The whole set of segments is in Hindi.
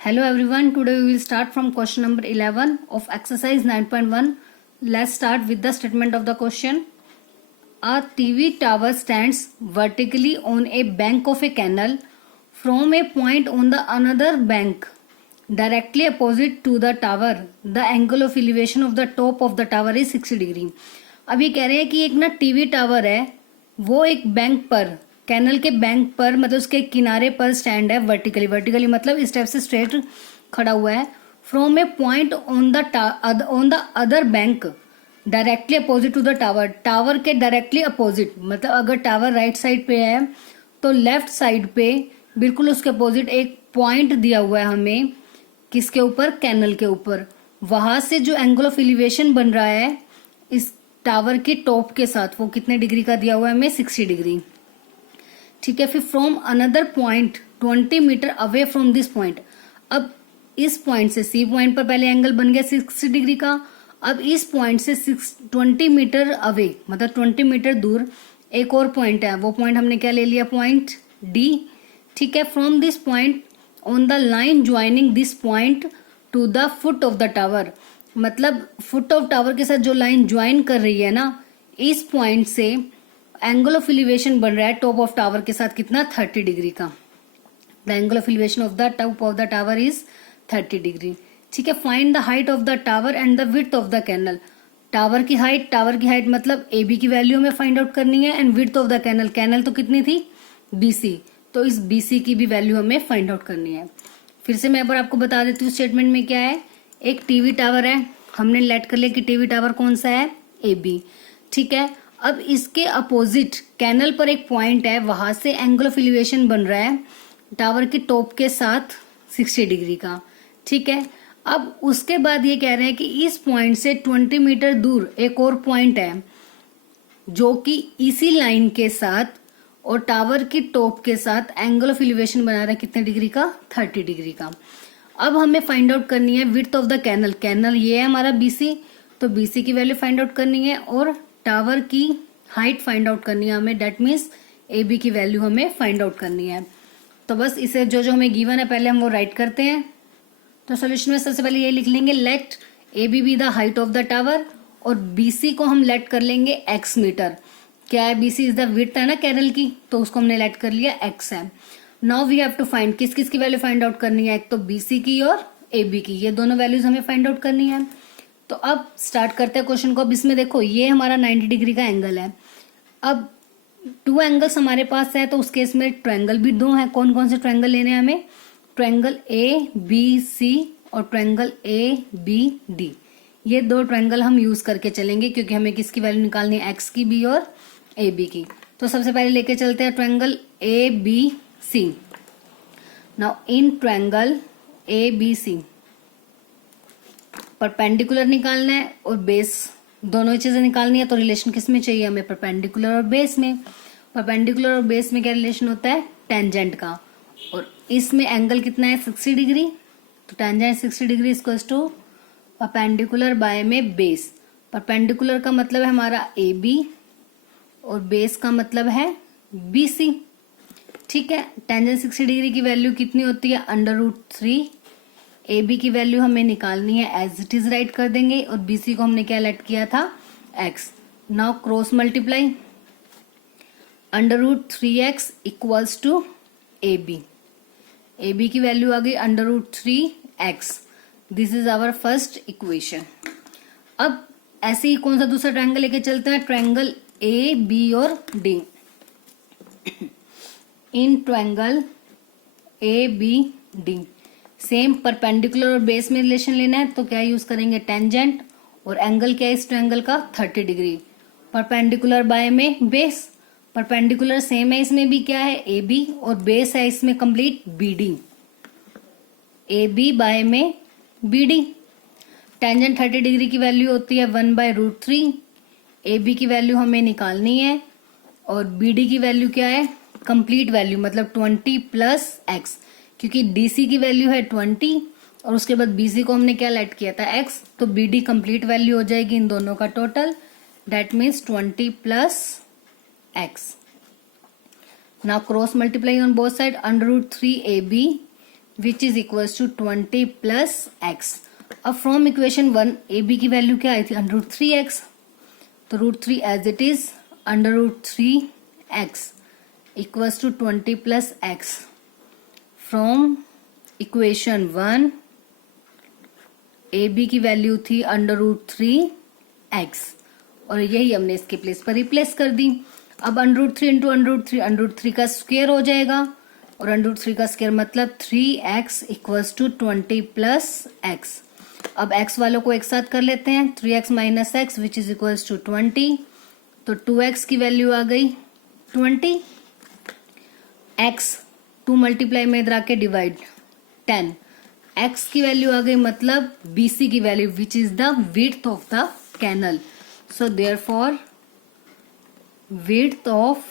Hello everyone, today we will start from question number 11 of exercise 9.1. Let's start with the statement of the question. A TV tower stands vertically on a bank of a canal from a point on the another bank directly opposite to the tower. The angle of elevation of the top of the tower is 60 degree. अब ये कह रहे हैं कि एक ना टीवी टावर है, वो एक बैंक पर, कैनल के बैंक पर, मतलब उसके किनारे पर स्टैंड है वर्टिकली मतलब इस टाइप से स्ट्रेट खड़ा हुआ है. From a point on the other bank directly opposite to the tower. Tower के डायरेक्टली अपोजिट मतलब अगर टावर राइट साइड पे है तो लेफ्ट साइड पे बिल्कुल उसके अपोजिट एक पॉइंट दिया हुआ है हमें. किसके ऊपर? कैनल के ऊपर. वहां से जो एंगल ऑफ एलिवेशन बन रहा है इस टावर के टॉप के साथ, वो कितने डिग्री का दिया हुआ है हमें? 60 डिग्री. ठीक है. फिर from another point 20 metre away from this point. अब इस पॉइंट से सी पॉइंट पर पहले एंगल बन गया 60 डिग्री का. अब इस पॉइंट से 20 मीटर अवे मतलब 20 मीटर दूर एक और पॉइंट है. वो पॉइंट हमने क्या ले लिया? Point D. ठीक है. From this point on the line joining this point two the foot of the tower, मतलब फुट ऑफ टावर के साथ जो लाइन ज्वाइन कर रही है ना, इस पॉइंट से एंगल ऑफ एलिवेशन बन रहा है टॉप ऑफ टावर के साथ कितना? 30 डिग्री का. The angle of elevation of the top of the tower is 30 degree. ठीक है. Find the height of the tower and the width of the canal. Tower की हाइट मतलब ए बी की वैल्यू हमें फाइंड आउट करनी है. And width of the canal, canal तो कितनी थी? BC. तो इस BC की भी वैल्यू हमें फाइंड आउट करनी है. फिर से मैं एक बार आपको बता देती हूँ स्टेटमेंट में क्या है. एक टीवी टावर है, हमने लेट कर लिया कि टीवी टावर कौन सा है? AB. ठीक है. अब इसके अपोजिट कैनल पर एक पॉइंट है, वहां से एंगल ऑफ एलिवेशन बन रहा है टावर के टॉप के साथ 60 डिग्री का. ठीक है. अब उसके बाद ये कह रहे हैं कि इस पॉइंट से 20 मीटर दूर एक और पॉइंट है जो कि इसी लाइन के साथ और टावर की टॉप के साथ एंगल ऑफ एलिवेशन बना रहा है कितने डिग्री का? 30 डिग्री का. अब हमें फाइंड आउट करनी है width of the canal. Canal ये है हमारा BC, तो BC की वैल्यू फाइंड आउट करनी है और टावर की हाइट फाइंड आउट करनी है हमें. डेट मीन्स AB की वैल्यू हमें फाइंड आउट करनी है. तो बस इसे जो जो हमें गिवन है पहले हम वो राइट करते हैं. तो सोल्यूशन में सबसे पहले ये लिख लेंगे let AB be the height of the tower और BC को हम लेट कर लेंगे x मीटर. क्या है? BC इज द विड्थ है ना कैनल की, तो उसको हमने लेट कर लिया x है. Now we have to find किस किस की वैल्यू फाइंड आउट करनी है. एक तो BC की और AB की, ये दोनों वैल्यूज हमें फाइंड आउट करनी है. तो अब स्टार्ट करते हैं क्वेश्चन को. अब इसमें देखो ये हमारा 90 डिग्री का एंगल है. अब 2 एंगल्स हमारे पास है, तो उस केस में ट्रायंगल भी 2 है. कौन कौन से ट्रायंगल लेने हैं हमें? ट्रायंगल ABC और ट्रायंगल ABD. ये 2 ट्रायंगल हम यूज करके चलेंगे क्योंकि हमें किसकी वैल्यू निकालनी है? x की, B और AB की. तो सबसे पहले लेके चलते हैं triangle ABC. Now in triangle ABC perpendicular निकालना है और बेस, दोनों ही चीजें निकालनी है. तो रिलेशन किस में चाहिए हमें? परपेंडिकुलर और बेस में. परपेंडिकुलर और बेस में क्या रिलेशन होता है? टेंजेंट का. और इसमें एंगल कितना है? 60 डिग्री. तो tangent 60 degree equals to perpendicular by में बेस. परपेंडिकुलर का मतलब है हमारा AB और बेस का मतलब है BC. ठीक है. टेंजेंट 60 डिग्री की वैल्यू कितनी होती है? √3. AB की वैल्यू हमें निकालनी है, एज इट इज राइट कर देंगे. और BC को हमने क्या लेट किया था? x. Now cross multiply. √3x equals to AB. AB की वैल्यू आ गई √3x. This is our first equation. अब ऐसे ही कौन सा दूसरा ट्रायंगल लेके चलते हैं? ट्रायंगल AB और D. In triangle ABD same perpendicular और बेस में रिलेशन लेना है, तो क्या यूज करेंगे? टेंजेंट. और एंगल क्या है इस ट्रायंगल का? 30 डिग्री. परपेंडिकुलर बाय में बेस. परपेंडिकुलर सेम है इसमें भी, क्या है? AB. और बेस है इसमें कंप्लीट BD. AB बाय में BD. टेंजेंट 30 डिग्री की वैल्यू होती है 1/√3. AB की वैल्यू हमें निकालनी है और BD की वैल्यू क्या है? कंप्लीट वैल्यू मतलब 20 प्लस x, क्योंकि DC की वैल्यू है 20 और उसके बाद BC को हमने क्या लेट किया था? x. तो BD कंप्लीट वैल्यू हो जाएगी इन दोनों का टोटल. That means 20 plus x. Now cross multiply on both side. √3AB which is equals to 20 plus x. अब फ्रॉम इक्वेशन 1 ए बी की वैल्यू क्या आई थी, √3x, तो √3 as it is √3x equals to 20 plus x. From equation 1 A B की वैल्यू थी √3x और यही हमने इसके प्लेस पर रिप्लेस कर दी। अब √3 इंटू √3 का स्क्वायर हो जाएगा और √3 का स्क्वायर मतलब 3x equals to 20 plus x. अब x वालों को एक साथ कर लेते हैं, 3x minus x which is equals to 20, तो 2x की वैल्यू आ गई 20, x 2 मल्टीप्लाई में इधर आके डिवाइड 10, x की वैल्यू आ गई मतलब BC की value which is the width of the canal. So therefore width of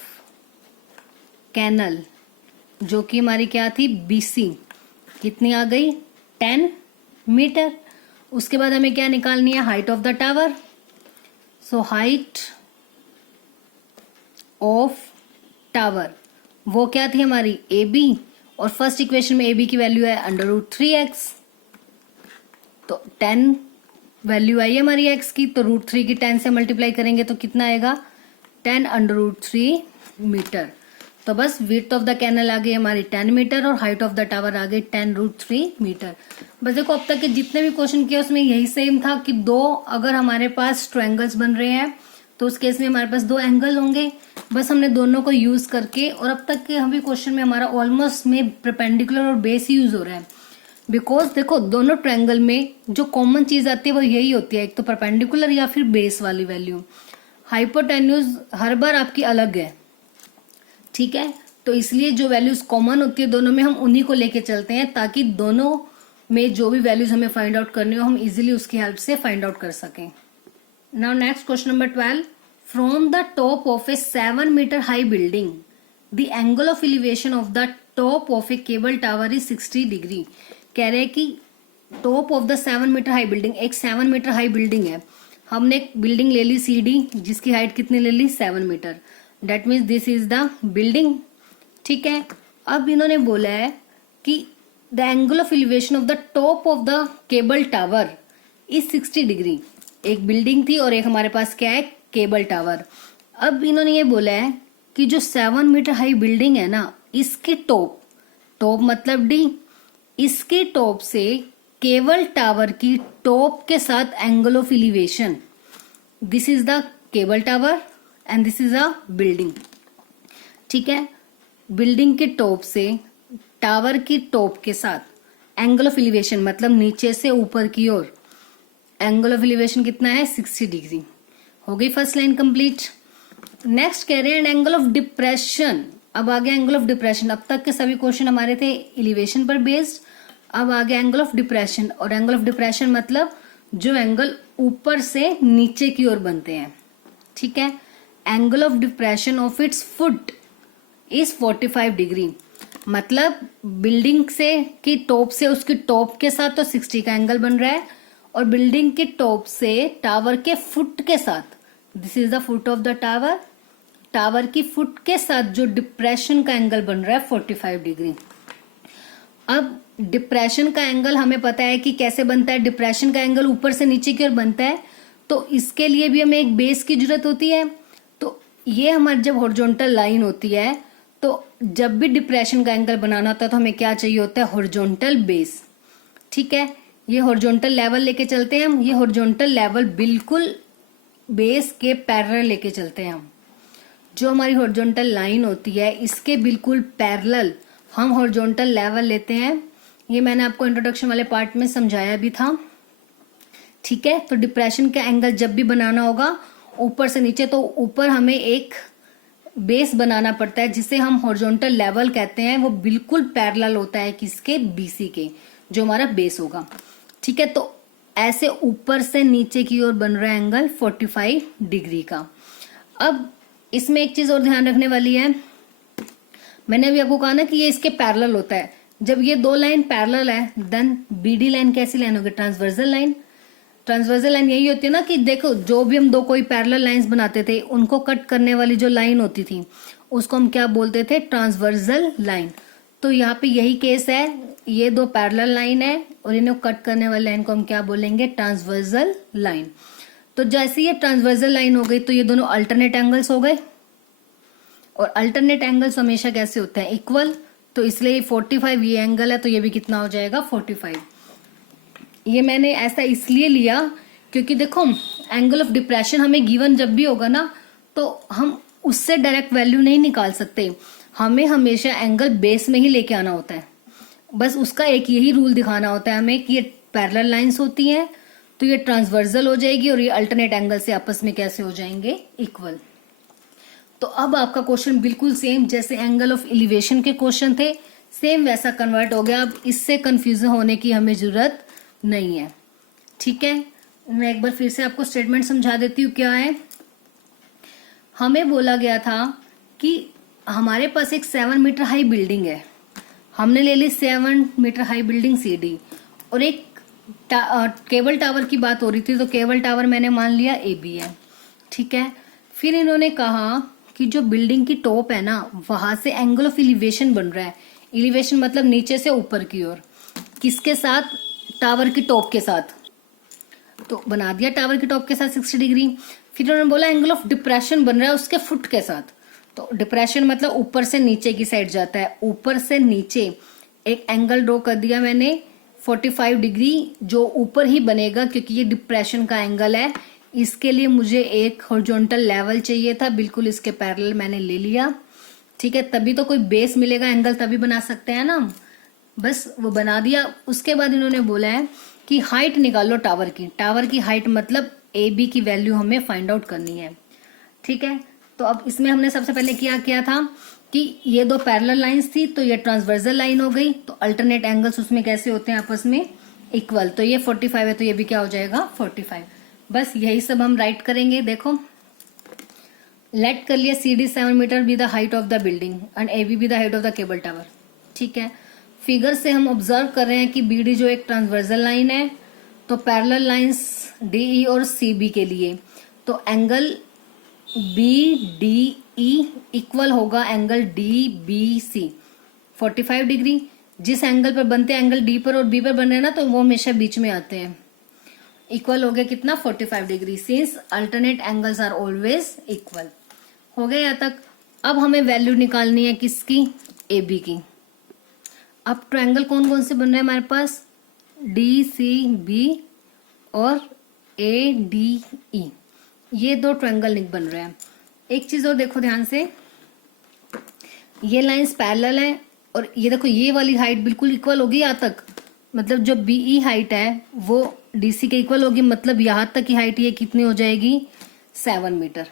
canal जो कि हमारी क्या थी BC कितनी आ गई 10 मीटर। उसके बाद हमें क्या निकालनी है, height of the tower. So height of tower वो क्या थी हमारी AB और फर्स्ट इक्वेशन में AB की वैल्यू है √3x, तो 10 वैल्यू आई है हमारी x की, तो √3 की 10 से मल्टीप्लाई करेंगे तो कितना आएगा 10√3 मीटर। तो बस विड्थ ऑफ द कैनल आ गई हमारी 10 मीटर और हाइट ऑफ द टावर आ गई 10√3 मीटर। बस देखो अब तक के जितने भी क्वेश्चन किए उसमें यही सेम था कि दो अगर हमारे पास ट्रायंगल्स बन रहे हैं तो उस केस में हमारे पास दो एंगल होंगे। बस हमने दोनों को यूज करके, और अब तक के हम भी क्वेश्चन में हमारा ऑलमोस्ट में परपेंडिकुलर और बेस यूज हो रहा है, बिकॉज देखो दोनों ट्रायंगल में जो कॉमन चीज आती है वो यही होती है, एक तो परपेंडिकुलर या फिर बेस वाली वैल्यू। हाइपोटेन्यूज हर बार आपकी अलग है, ठीक है, तो इसलिए जो वैल्यूज कॉमन होती है दोनों में हम उन्हीं को लेके चलते हैं ताकि दोनों में जो भी वैल्यूज हमें फाइंड आउट करनी हो हम इजीली उसकी हेल्प से फाइंड आउट कर सकें। Now next question number 12, from the top of a 7 metre high building the angle of elevation of the top of a cable tower is 60 degree. कह रहे हैं कि top of the 7 metre high building, एक 7 मीटर हाई बिल्डिंग है, हमने एक बिल्डिंग ले ली CD जिसकी हाइट कितनी ले ली 7 metre, that means this is the building, ठीक है। अब इन्होंने बोला है कि the angle of elevation of the top of the cable tower is 60 degree. एक बिल्डिंग थी और एक हमारे पास क्या है, केबल टावर। अब इन्होंने ये बोला है कि जो 7 मीटर हाई बिल्डिंग है ना, इसके टॉप मतलब D, इसके टॉप से केबल टावर की टॉप के साथ angle of elevation, this is the cable tower and this is a building, ठीक है। बिल्डिंग के टॉप से टावर की टॉप के साथ एंगल ऑफ एलिवेशन मतलब नीचे से ऊपर की ओर एंगल ऑफ एलिवेशन कितना है 60 डिग्री। हो गई फर्स्ट लाइन कंप्लीट। नेक्स्ट कह रहे हैं एंगल ऑफ डिप्रेशन। अब आ गया एंगल ऑफ डिप्रेशन। अब तक के सभी क्वेश्चन हमारे थे एलिवेशन पर बेस्ड, अब आ गया एंगल ऑफ डिप्रेशन। और एंगल ऑफ डिप्रेशन मतलब जो एंगल ऊपर से नीचे की ओर बनते हैं, ठीक है। Angle of depression of its foot is 45 degree, मतलब बिल्डिंग से की टॉप से उसकी टॉप के साथ तो 60 का एंगल बन रहा है और बिल्डिंग के टॉप से टावर के फुट के साथ, this is the foot of the tower, tower की फुट के साथ जो डिप्रेशन का एंगल बन रहा है 45 डिग्री। अब डिप्रेशन का एंगल हमें पता है कि कैसे बनता है, डिप्रेशन का एंगल ऊपर से नीचे की ओर बनता है, तो इसके लिए भी हमें एक बेस की जरूरत होती है। तो ये हमारी जब हॉरिजॉन्टल लाइन होती है, तो जब भी डिप्रेशन का एंगल बनाना होता है तो हमें क्या चाहिए होता है, हॉरिजॉन्टल बेस, ठीक है। ये हॉरिजॉन्टल लेवल लेके चलते हैं हम, ये हॉरिजॉन्टल लेवल बिल्कुल बेस के पैरेलल लेके चलते हैं हम। जो हमारी हॉरिजॉन्टल लाइन होती है इसके बिल्कुल पैरेलल हम हॉरिजॉन्टल लेवल लेते हैं। ये मैंने आपको इंट्रोडक्शन वाले पार्ट में समझाया भी था, ठीक है। तो डिप्रेशन का एंगल जब भी बनाना होगा ऊपर से नीचे, तो ऊपर हमें एक बेस बनाना पड़ता है जिसे हम हॉरिजॉन्टल लेवल कहते हैं। वो बिल्कुल पैरेलल होता है किसके, BC के, जो हमारा बेस होगा, ठीक है। तो ऐसे ऊपर से नीचे की ओर बन रहा है एंगल 45 डिग्री का। अब इसमें एक चीज और ध्यान रखने वाली है, मैंने अभी आपको कहा ना कि ये इसके पैरेलल होता है। जब ये दो लाइन पैरेलल है देन BD लाइन कैसी लाइन होगी, ट्रांसवर्सल लाइन। ट्रांसवर्सल लाइन यही होती है ना कि देखो जो भी हम दो कोई पैरेलल लाइंस बनाते थे उनको कट करने वाली जो लाइन होती थी उसको हम क्या बोलते थे, ट्रांसवर्सल लाइन। तो यहाँ पे यही केस है, ये दो पैरेलल लाइन है और इन्हें कट करने वाली लाइन को हम क्या बोलेंगे, ट्रांसवर्सल लाइन। तो जैसे ये ट्रांसवर्सल लाइन हो गई तो ये दोनों अल्टरनेट एंगल्स हो गए, और अल्टरनेट एंगल्स हमेशा कैसे होते हैं, इक्वल। तो इसलिए 45 ये एंगल है तो ये भी कितना हो जाएगा, 45। ये मैंने ऐसा इसलिए लिया क्योंकि देखो एंगल ऑफ डिप्रेशन हमें गिवन जब भी होगा ना तो हम उससे डायरेक्ट वैल्यू नहीं निकाल सकते, हमें हमेशा एंगल बेस में ही लेके आना होता है। बस उसका एक यही रूल दिखाना होता है हमें कि ये पैरेलल लाइंस होती हैं तो ये ट्रांसवर्सल हो जाएगी और ये अल्टरनेट एंगल से आपस में कैसे हो जाएंगे, इक्वल। तो अब आपका क्वेश्चन बिल्कुल सेम जैसे एंगल ऑफ एलिवेशन के क्वेश्चन थे सेम वैसा कन्वर्ट हो गया। अब इससे कंफ्यूजन होने की हमें जरूरत नहीं है, ठीक है। मैं एक बार फिर से आपको स्टेटमेंट समझा देती हूँ क्या है। हमें बोला गया था कि हमारे पास एक 7 मीटर हाई बिल्डिंग है, हमने ले ली 7 मीटर हाई बिल्डिंग CD, और एक केबल टावर की बात हो रही थी तो केबल टावर मैंने मान लिया AB है, ठीक है। फिर इन्होंने कहा कि जो बिल्डिंग की टॉप है ना वहां से एंगल ऑफ एलिवेशन बन रहा है, एलिवेशन मतलब नीचे से ऊपर की ओर, किसके साथ, टावर की टॉप के साथ। तो बना दिया टावर की टॉप के साथ 60 डिग्री। फिर उन्होंने बोला एंगल ऑफ डिप्रेशन बन रहा है उसके फुट के साथ। तो डिप्रेशन मतलब ऊपर से नीचे की साइड जाता है, ऊपर से नीचे एक एंगल ड्रॉ कर दिया मैंने 45 डिग्री, जो ऊपर ही बनेगा क्योंकि ये डिप्रेशन का एंगल है। इसके लिए मुझे एक हॉरिजॉन्टल लेवल चाहिए था, बिल्कुल इसके पैरेलल मैंने ले लिया, ठीक है। तभी तो कोई बेस मिलेगा, एंगल तभी बना सकते हैं ना, बस वो बना दिया। उसके बाद इन्होंने बोला है कि हाइट निकालो टावर की, टावर की हाइट मतलब AB की वैल्यू हमें फाइंड आउट करनी है, ठीक है। तो अब इसमें हमने सबसे पहले क्या किया था कि ये दो पैरेलल लाइंस थी तो ये ट्रांसवर्सल लाइन हो गई, तो अल्टरनेट एंगल्स उसमें कैसे होते हैं आपस में, इक्वल। तो ये 45 है तो ये भी क्या हो जाएगा, 45। बस यही सब हम राइट करेंगे। देखो लेट कर लिया CD 7 metre be the height of the building and AB be the height of the cable tower, ठीक है। फिगर से हम ऑब्जर्व कर रहे हैं कि BD जो एक ट्रांसवर्सल लाइन है तो पैरेलल लाइंस DE और CB के लिए तो एंगल BDE इक्वल होगा एंगल DBC 45 डिग्री। जिस एंगल पर बनते हैं एंगल D पर और B पर बन रहे हैं ना तो वो हमेशा बीच में आते हैं, इक्वल हो गया कितना, 45 degree. Since alternate angles are always equal. हो गया यहाँ तक। अब हमें वैल्यू निकालनी है किसकी, AB की। अब ट्रायंगल कौन कौन से बन रहे हैं हमारे पास, DCB और ADE, ये दो ट्रायंगल बन रहे हैं। एक चीज और देखो ध्यान से, ये लाइंस पैरेलल है और ये देखो ये वाली हाइट बिल्कुल इक्वल होगी यहाँ तक, मतलब जो BE हाइट है वो DC के इक्वल होगी, मतलब यहाँ तक की हाइट ये कितनी हो जाएगी, 7 मीटर।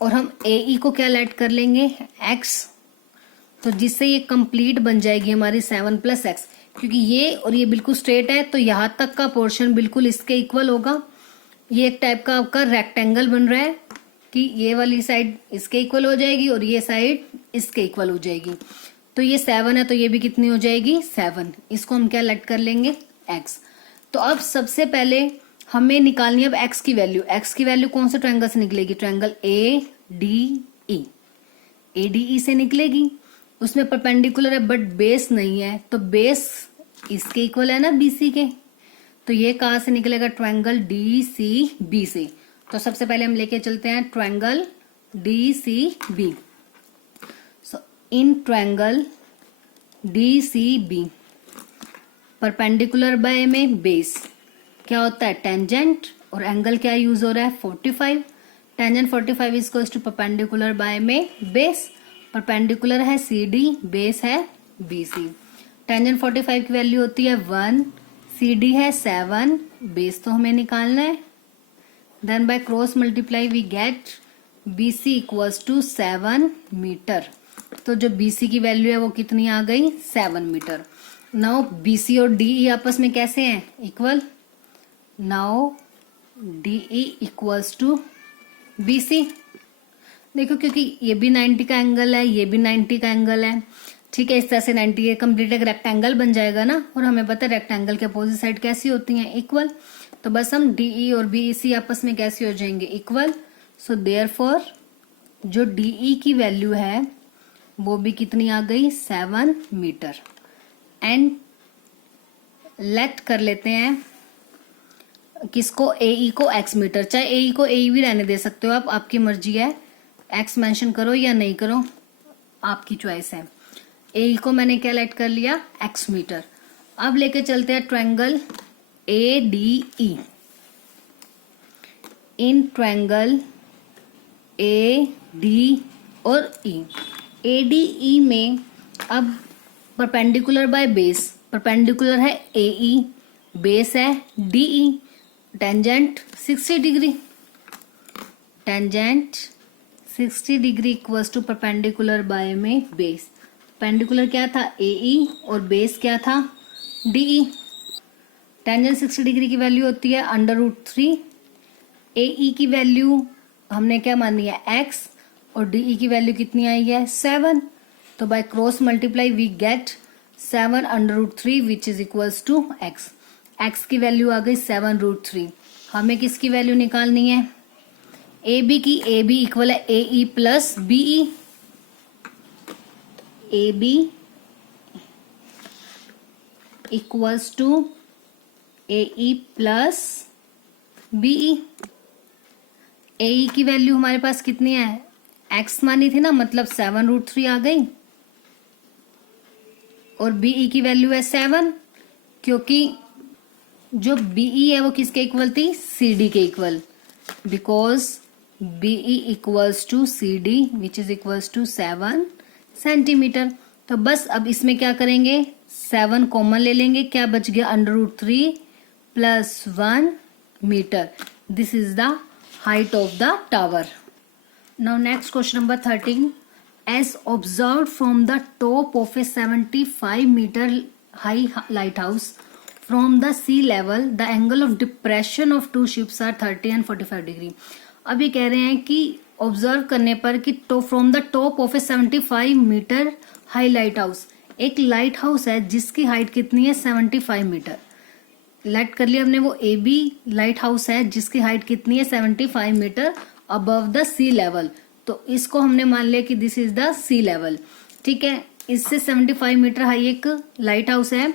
और हम AE को क्या लेट कर लेंगे, X, तो जिससे ये कंप्लीट बन जाएगी हमारी 7 + X, क्योंकि ये और ये बिल्कुल स्ट्रेट है तो यहाँ तक का पोर्शन बिल्कुल इसके इक्वल होगा। ये एक टाइप का आपका रेक्टेंगल बन रहा है कि ये वाली साइड इसके इक्वल हो जाएगी और ये साइड इसके इक्वल हो जाएगी। तो ये 7 है तो ये भी कितनी हो जाएगी, 7। इसको हम क्या लेट कर लेंगे, X। तो अब सबसे पहले हमें निकालनी है अब X की वैल्यू। X की वैल्यू कौन से ट्रायंगल से निकलेगी, ट्रायंगल ADE, ADE से निकलेगी। उसमें परपेंडिकुलर है बट बेस नहीं है, तो बेस इसके इक्वल है ना BC के, तो ये कहां से निकलेगा, ट्रायंगल DCB से। तो सबसे पहले हम लेके चलते हैं triangle DCB। So in triangle DCB perpendicular by में बेस क्या होता है, टेंजेंट, और एंगल क्या यूज हो रहा है, 45। Tangent 45 is to perpendicular by में बेस, परपेंडिकुलर है CD, बेस है BC। टेंजेंट 45 की वैल्यू होती है 1, CD है 7, बेस तो हमें निकालना है। Then by cross multiply we get BC equals to 7 metre. तो जो BC की वैल्यू है वो कितनी आ गई, 7 मीटर। नाउ BC और DE आपस में कैसे हैं, equal. Now DE equals to BC। देखो क्योंकि ये भी 90 का एंगल है, ये भी 90 का एंगल है, ठीक है। इस तरह से 90 ये कंप्लीट एक रेक्टेंगल बन जाएगा ना, और हमें पता है रेक्टेंगल के अपोजिट साइड कैसी होती हैं, इक्वल। तो बस हम DE और BC आपस में कैसे हो जाएंगे, इक्वल। सो देयरफॉर जो DE की वैल्यू है वो भी कितनी आ गई, 7 मीटर। एंड लेट कर लेते हैं किसको, AE को x मीटर, चाहे AE को AE भी रहने दे सकते हो आप, आपकी मर्जी है, x मेंशन करो या नहीं करो आपकी चॉइस है। AE को मैंने क्या लेट कर लिया, x मीटर। अब लेके चलते हैं triangle ADE। In triangle AD और E, ADE में अब परपेंडिकुलर बाय बेस, परपेंडिकुलर है AE, बेस है DE, tangent 60 degree, tangent 60 degree equals to perpendicular by में बेस। परपेंडिकुलर क्या था, AE, और बेस क्या था, DE। टेंजेंट 60 डिग्री की वैल्यू होती है √3, AE की वैल्यू हमने क्या मानी है, x, और DE की वैल्यू कितनी आई है, 7। तो by cross multiply we get 7 √3 which is equals to x। x की वैल्यू आ गई 7√3। हमें किसकी वैल्यू निकालनी है, AB की। AB इक्वल है AE plus BE, AB equals to AE plus BE। AE की वैल्यू हमारे पास कितनी है, x मानी थी ना, मतलब 7√3 आ गई, और BE की वैल्यू है 7, क्योंकि जो BE है वो किसके इक्वल थी, CD के equal, because BE equals to CD which is equals to 7 centimetre. तो बस अब इसमें क्या करेंगे, 7 कॉमन ले लेंगे, क्या बच गया, √3 plus 1 metre. This is the height of the tower. Now next question number 13. As observed from the top of a 75-meter high lighthouse from the sea level, the angle of depression of two ships are 30 and 45 degree. अब ये कह रहे हैं कि ऑब्जर्व करने पर कि from the top of a 75 metre high lighthouse, एक लाइट हाउस है जिसकी हाइट कितनी है, 75 मीटर। लाइट कर लिया हमने, वो AB लाइट हाउस है जिसकी हाइट कितनी है, 75 metre above the sea level. तो इसको हमने मान लिया कि this is the sea level, ठीक है। इससे 75 मीटर हाई एक लाइट हाउस है,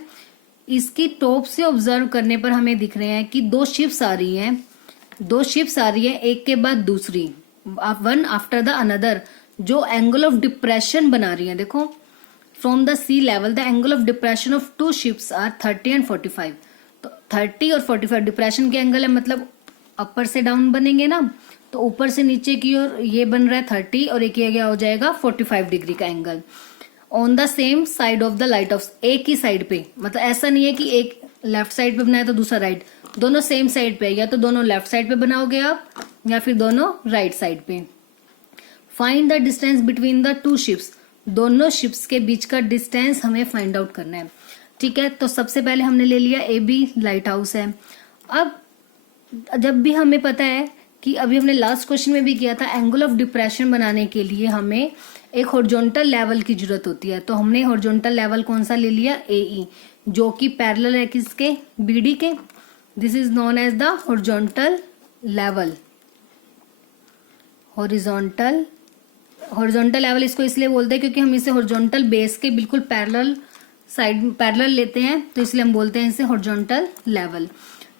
इसकी टॉप से ऑब्जर्व करने पर हमें दिख रहे हैं कि दो शिप्स आ रही हैं, दो शिप्स आ रही है एक के बाद दूसरी, वन आफ्टर द अनदर, जो एंगल ऑफ डिप्रेशन बना रही है। देखो, from the sea level the angle of depression of two ships are 30 and 45। तो 30 और 45 डिप्रेशन के एंगल है, मतलब अपर से डाउन बनेंगे ना, तो ऊपर से नीचे की ओर ये बन रहा है 30 और एक ये क्या हो जाएगा 45 डिग्री का angle on the same side of the lighthouse, एक ही साइड पे। मतलब ऐसा नहीं है कि एक लेफ्ट साइड पे बनाया तो दूसरा राइट, दोनों सेम साइड पे, या तो दोनों लेफ्ट साइड पे बनाओगे आप या फिर दोनों राइट साइड पे। Find the distance between the two ships, दोनों शिप्स के बीच का डिस्टेंस हमें फाइंड आउट करना है, ठीक है। तो सबसे पहले हमने ले लिया AB लाइट हाउस है। अब जब भी हमें पता है कि अभी हमने लास्ट क्वेश्चन में भी किया था, एंगल ऑफ डिप्रेशन बनाने के लिए हमें एक हॉरिजॉन्टल लेवल की जरूरत होती है। तो हमने हॉरिजॉन्टल लेवल कौन सा ले लिया, AE, जो कि पैरेलल है किसके, BD के। This is known as the horizontal level. Horizontal level इसको इसलिए बोलते हैं क्योंकि हम इसे हॉरिजॉन्टल बेस के बिल्कुल पैरेलल साइड पैरेलल लेते हैं, तो इसलिए हम बोलते हैं इसे हॉरिजॉन्टल लेवल,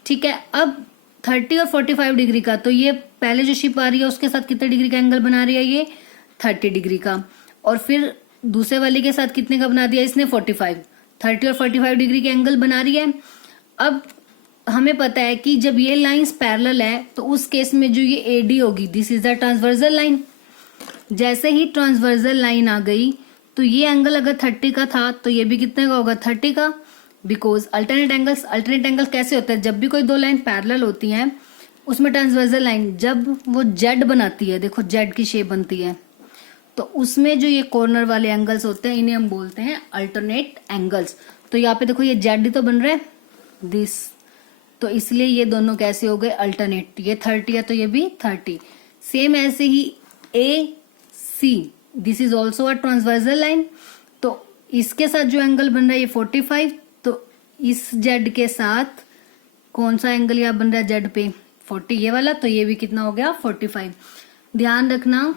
ठीक है। अब 30 और 45 डिग्री का, तो ये पहले जो शिप आ रही है उसके साथ कितने डिग्री का एंगल बना रही है, ये 30 डिग्री का, और फिर दूसरे वाले के साथ कितने का बना दिया इसने, 45। 30 और 45 डिग्री के एंगल बना रही है। अब हमें पता है कि जब ये लाइंस पैरेलल है तो उस केस में जो ये AD होगी, this is the transversal line. जैसे ही ट्रांसवर्सल लाइन आ गई तो ये एंगल अगर 30 का था तो ये भी कितने का होगा, 30 का, बिकॉज अल्टरनेट एंगल कैसे होता है, जब भी कोई दो लाइन पैरेलल होती हैं उसमें ट्रांसवर्सल लाइन जब वो जेड बनाती है, देखो जेड की शेप बनती है, तो उसमें जो ये कॉर्नर वाले एंगल्स होते हैं इन्हें हम बोलते हैं अल्टरनेट एंगल्स। तो यहाँ पे देखो ये जेड ही तो बन रहा है दिस, तो इसलिए ये दोनों कैसे हो गए अल्टरनेट, ये 30 है तो ये भी 30। सेम ऐसे ही AC, this is also a transversal line, तो इसके साथ जो एंगल बन रहा है ये 45, तो इस जेड के साथ कौन सा एंगल यहाँ बन रहा है जेड पे, 40 ये वाला, तो ये भी कितना हो गया 45। ध्यान रखना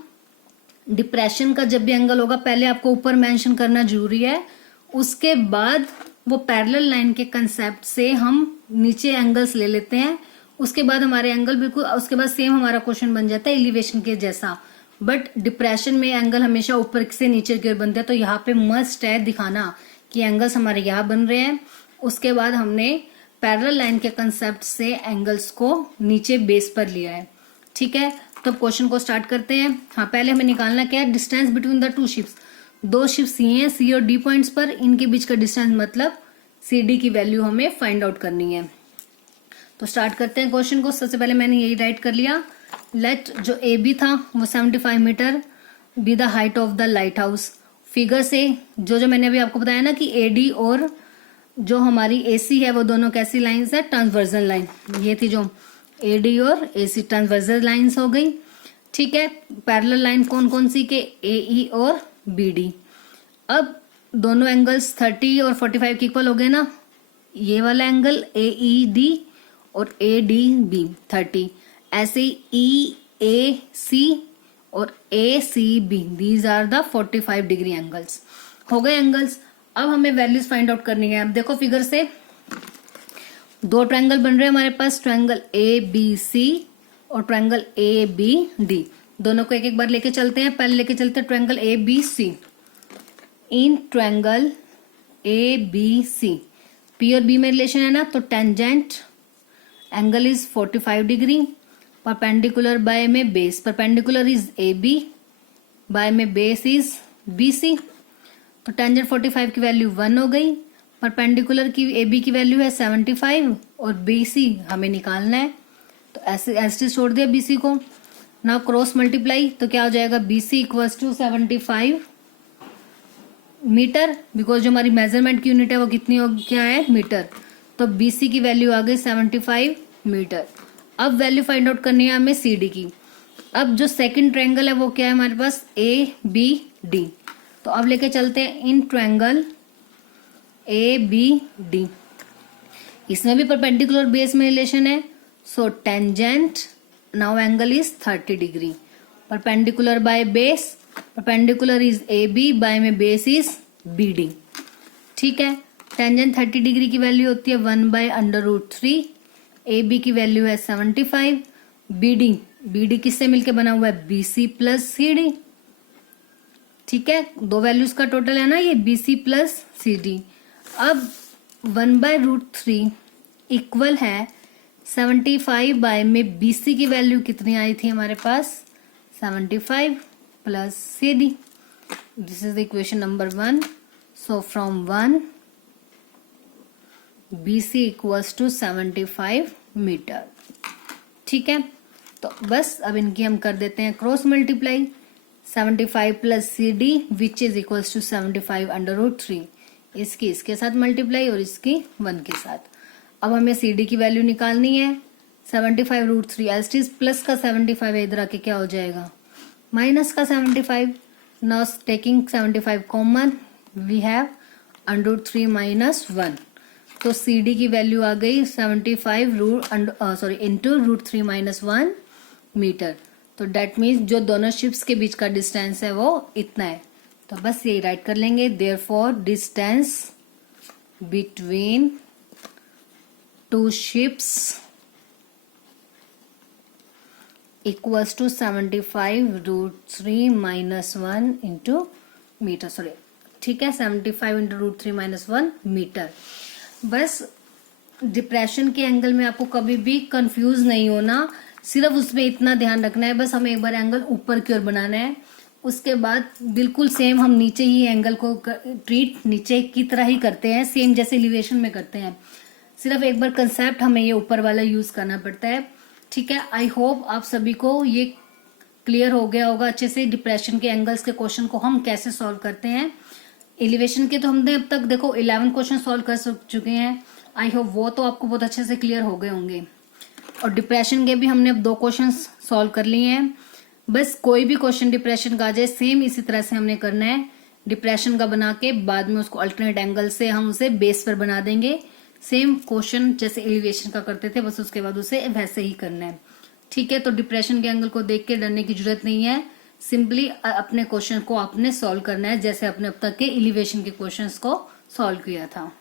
डिप्रेशन का जब भी एंगल होगा पहले आपको ऊपर मेंशन करना जरूरी है, उसके बाद वो पैरेलल लाइन के कंसेप्ट से हम नीचे एंगल्स ले लेते हैं, उसके बाद हमारे एंगल बिल्कुल, उसके बाद सेम हमारा क्वेश्चन बन जाता है एलिवेशन के जैसा। बट डिप्रेशन में एंगल हमेशा ऊपर से नीचे की ओर बनते हैं, तो यहाँ पे मस्ट है दिखाना कि एंगल्स हमारे यहाँ बन रहे हैं। उसके बाद हमने पैरेलल लाइन के कंसेप्ट से एंगल्स को नीचे बेस पर लिया है। ठीक है, तो क्वेश्चन को स्टार्ट करते हैं। हाँ, पहले हमें निकालना क्या है, distance between the two ships. दो शिप्स ये हैं सी और डी पॉइंट्स पर, इनके बीच का डिस्टेंस मतलब सी डी की वैल्यू हमें फाइंड आउट करनी है। तो स्टार्ट करते हैं क्वेश्चन को। सबसे पहले मैंने यही राइट कर लिया, लेट जो ए बी था वो 75 metre be the height of the lighthouse. Figure से जो मैंने अभी आपको बताया ना कि ए डी और जो हमारी ए सी है वो दोनों कैसी लाइन्स है, ट्रांसवर्सल लाइन। ये थी जो ए डी और ए सी ट्रांसवर्सल लाइन्स हो गई। ठीक है, पैरेलल लाइन कौन कौन सी के, ए ई और बी डी। अब दोनों एंगल्स 30 और 45 के इक्वल हो गए ना, ये वाला एंगल ए ई डी और ए डी बी 30, ऐसे ही ई ए सी और A C B, these are the 45 degree angles. हो गए एंगल्स। अब हमें वैल्यूज फाइंड आउट करनी है। अब देखो फिगर से दो ट्रायंगल बन रहे हैं हमारे पास, ट्रायंगल ए बी सी और ट्रायंगल ए बी डी। दोनों को एक एक बार लेके चलते हैं। पहले लेके चलते हैं triangle A B C. In triangle A B C P और बी में रिलेशन है ना, तो tangent angle is 45 degree, perpendicular by में base, perpendicular is A B, by में बेस इज बी सी। तो टेंजेंट 45 की वैल्यू 1 हो गई, परपेंडिकुलर की ए बी की वैल्यू है 75 और बी सी हमें निकालना है, तो ऐसे छोड़ दिया बी सी को। ना क्रॉस मल्टीप्लाई, तो क्या हो जाएगा, B C equals to 75 metre, because जो हमारी मेजरमेंट की यूनिट है वो कितनी हो, क्या है, मीटर। तो बी सी की वैल्यू आ गई 75 मीटर। अब वैल्यू फाइंड आउट करनी है हमें सी डी की। अब जो सेकंड ट्रायंगल है वो क्या है हमारे पास, ए बी डी। तो अब लेके चलते हैं in triangle A B D. इसमें भी परपेंडिकुलर बेस में रिलेशन है, so tangent now angle is 30 degree, perpendicular by base, perpendicular is A B, by में बेस इज बी डी। ठीक है, टेंजेंट 30 डिग्री की वैल्यू होती है 1/√3, ए बी की वैल्यू है 75, बी डी किससे मिलके बना हुआ है, B C plus C D. ठीक है, दो वैल्यूज का टोटल है ना ये, B C plus C D. अब 1/√3 इक्वल है 75 बाय में बी सी की वैल्यू कितनी आई थी हमारे पास, 75 plus C D. This is equation number 1। So from 1 B C equals to 75 metre. ठीक है, तो बस अब इनकी हम कर देते हैं cross multiply, 75 plus C D which is equals to 75/√3, इसकी इसके साथ मल्टीप्लाई और इसकी 1 के साथ। अब हमें सी डी की वैल्यू निकालनी है, 75√3 एज प्लस का 75 है, इधर आके क्या हो जाएगा, माइनस का 75। Now taking 75 common we have √3 minus 1, तो सी डी की वैल्यू आ गई 75 इंटू √3 माइनस 1 मीटर। तो डेट मीन्स जो दोनों शिप्स के बीच का डिस्टेंस है वो इतना है। तो बस यही राइट कर लेंगे, therefore distance between two ships equals to 75√3 minus 1 into metre, sorry ठीक है, 75 इंटू √3 माइनस 1 मीटर। बस डिप्रेशन के एंगल में आपको कभी भी कंफ्यूज नहीं होना, सिर्फ उसमें इतना ध्यान रखना है, बस हमें एक बार एंगल ऊपर की ओर बनाना है, उसके बाद बिल्कुल सेम हम नीचे ही एंगल को ट्रीट नीचे की तरह ही करते हैं, सेम जैसे एलिवेशन में करते हैं, सिर्फ एक बार कंसेप्ट हमें ये ऊपर वाला यूज करना पड़ता है। ठीक है, आई होप आप सभी को ये क्लियर हो गया होगा अच्छे से, डिप्रेशन के एंगल्स के क्वेश्चन को हम कैसे सॉल्व करते हैं। एलिवेशन के तो हमने अब तक देखो 11 क्वेश्चन सॉल्व कर चुके हैं, आई होप वो तो आपको बहुत अच्छे से क्लियर हो गए होंगे। और डिप्रेशन के भी हमने अब 2 क्वेश्चन सॉल्व कर लिए हैं। बस कोई भी क्वेश्चन डिप्रेशन का आ जाए सेम इसी तरह से हमने करना है, डिप्रेशन का बना के बाद में उसको अल्टरनेट एंगल से हम उसे बेस पर बना देंगे, सेम क्वेश्चन जैसे एलिवेशन का करते थे, बस उसके बाद उसे वैसे ही करना है। ठीक है, तो डिप्रेशन के एंगल को देख के डरने की जरूरत नहीं है, सिंपली अपने क्वेश्चन को आपने सॉल्व करना है जैसे आपने अब तक के एलिवेशन के क्वेश्चंस को सॉल्व किया था।